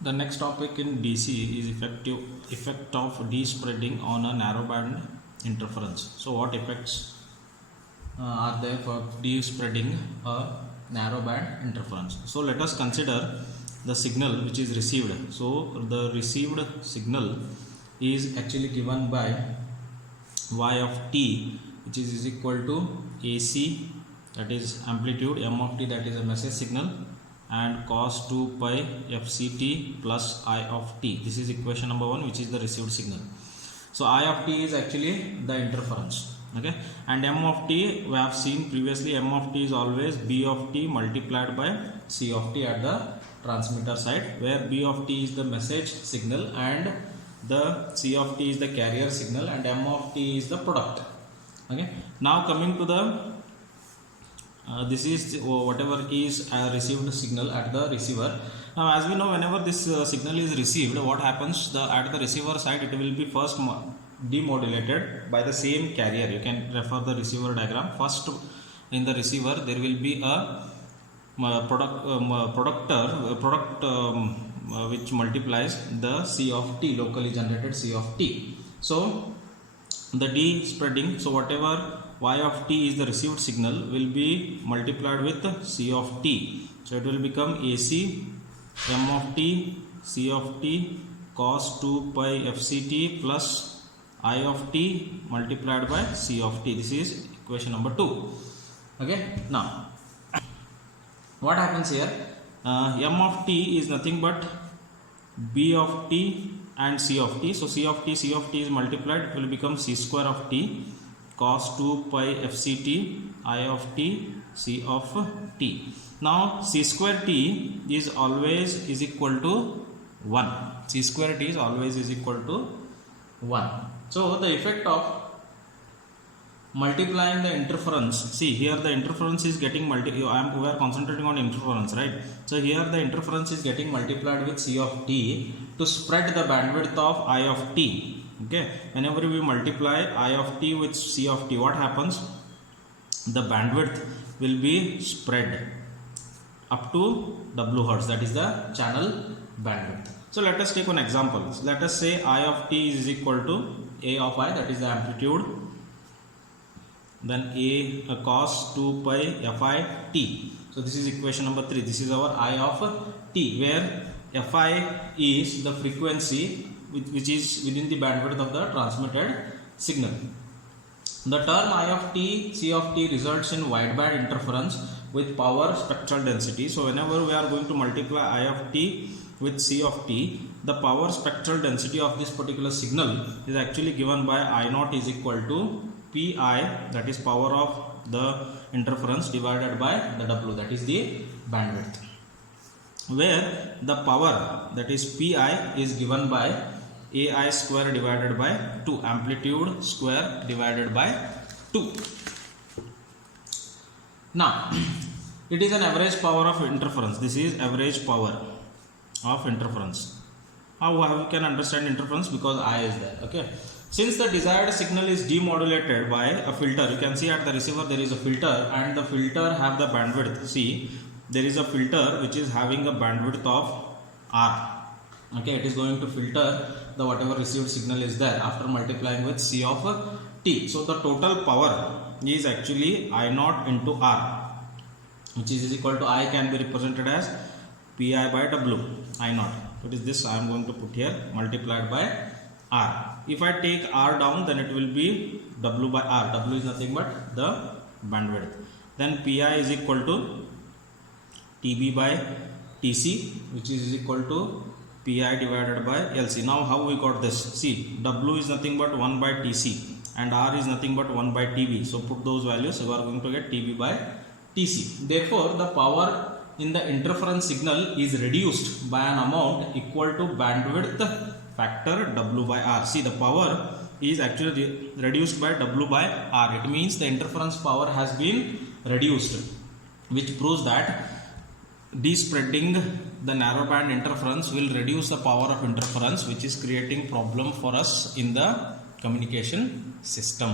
The next topic in DC is effect of de-spreading on a narrowband interference. So what effects are there for de-spreading a narrowband interference? So let us consider the signal which is received. So the received signal is actually given by y of t, which is equal to AC, that is amplitude, m of t, that is a message signal, and cos 2 pi fct plus I of t. This is equation number 1, which is the received signal. So I of t is actually the interference, okay, and m of t we have seen previously. M of t is always b of t multiplied by c of t at the transmitter side, where b of t is the message signal and the c of t is the carrier signal and m of t is the product. Okay, now coming to the this is whatever is received signal at the receiver. Now as we know, whenever this signal is received, what happens, at the receiver side it will be first demodulated by the same carrier. You can refer the receiver diagram. First in the receiver there will be a product which multiplies the c of t, locally generated c of t. So the de-spreading, so whatever y of t is the received signal will be multiplied with c of t. So it will become AC m of t c of t cos 2 pi fct plus I of t multiplied by c of t. This is equation number 2. Okay, now what happens here? M of t is nothing but b of t and c of t. So c of t is multiplied, it will become c square of t cos 2 pi fct I of t c of t. Now c square t is always is equal to 1. C square t is always is equal to 1. So the effect of multiplying the interference, see here the interference is getting we are concentrating on interference, right? So here the interference is getting multiplied with c of t to spread the bandwidth of I of t. Okay, whenever we multiply I of t with c of t, what happens? The bandwidth will be spread up to W hertz, that is the channel bandwidth. So let us take one example. So let us say I of t is equal to A of I, that is the amplitude, then A cos 2 pi fi t. So this is equation number 3. This is our I of t, where fi is the frequency which is within the bandwidth of the transmitted signal. The term I of t, c of t results in wideband interference with power spectral density. So whenever we are going to multiply I of t with c of t, the power spectral density of this particular signal is actually given by I naught is equal to pi, that is power of the interference, divided by the W, that is the bandwidth, where the power, that is pi, is given by AI square divided by 2, amplitude square divided by 2. Now it is an average power of interference. This is average power of interference. How we can understand interference? Because I is there. Okay, since the desired signal is demodulated by a filter, you can see at the receiver there is a filter, and the filter have the bandwidth. See, there is a filter which is having a bandwidth of R. Okay, it is going to filter the whatever received signal is there after multiplying with c of t. So the total power is actually I naught into R, which is equal to I can be represented as pi by W, I naught. It is this I am going to put here, multiplied by R. If I take R down, then it will be W by R. W is nothing but the bandwidth. Then pi is equal to TB by TC, which is equal to pi divided by LC. Now how we got this? See, W is nothing but 1 by TC and R is nothing but 1 by TB. So put those values, you are going to get TB by TC. Therefore the power in the interference signal is reduced by an amount equal to bandwidth factor W by R. See, the power is actually reduced by W by R. It means the interference power has been reduced, which proves that de-spreading the narrowband interference will reduce the power of interference, which is creating problem for us in the communication system.